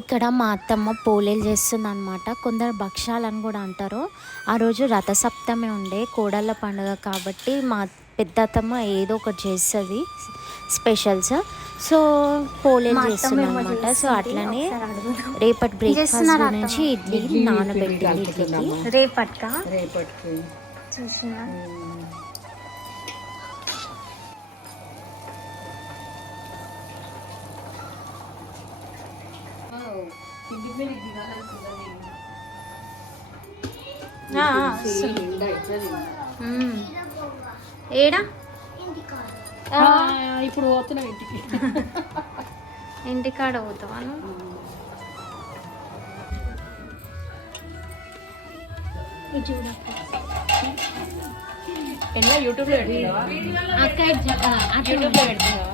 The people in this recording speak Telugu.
ఇక్కడ మా అత్తమ్మ పోలేలు చేస్తుంది అనమాట. కొందరు భక్షాలని కూడా అంటారు. ఆ రోజు రథసప్తమి ఉండే కోడళ్ళ పండుగ కాబట్టి మా పెద్ద అత్తమ్మ ఏదో ఒకటి చేస్తుంది స్పెషల్స్. సో పోలేలు చేస్తుంది అనమాట. సో అట్లనే రేపటి బ్రేక్ఫాస్ట్ గురించి ఇడ్లీ నానబెట్టింది. ఇడ్లీకి రేపటికి చూసిన ఏడా ఇప్పుడు పోతున్నా ఇంటికి. ఇంటికాడ పోతావాను. ఎన్నో యూట్యూబ్లో అక్క యూట్యూబ్లో పెడుతున్నావా?